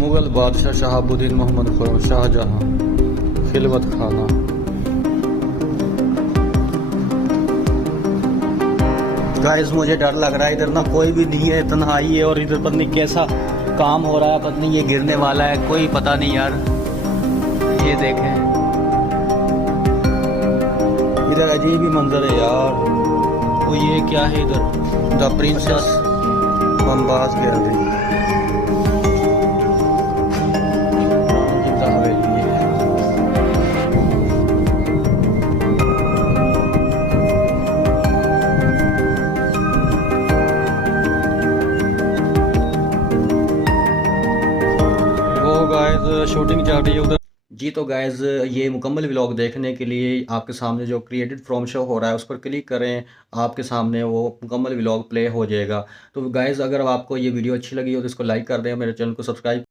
मुग़ल बादशाह शहाबुद्दीन मोहम्मद खुर्रम शाहजहां खिलवत खाना। गाइस मुझे डर लग रहा है, इधर ना कोई भी नहीं है, तन्हाई है और इधर पता नहीं कैसा काम हो रहा है, पता नहीं ये गिरने वाला है, कोई पता नहीं यार। ये देखें इधर अजीब ही मंजर है यार। तो ये क्या है इधर, द प्रिंसेस मुमताज गैलरी। वो गाइस शूटिंग चल रही है उधर जी। तो गाइस ये मुकम्मल व्लॉग देखने के लिए आपके सामने जो क्रिएटेड फ्रॉम शो हो रहा है उस पर क्लिक करें, आपके सामने वो मुकम्मल व्लॉग प्ले हो जाएगा। तो गाइस अगर आपको ये वीडियो अच्छी लगी हो तो इसको लाइक कर दें, मेरे चैनल को सब्सक्राइब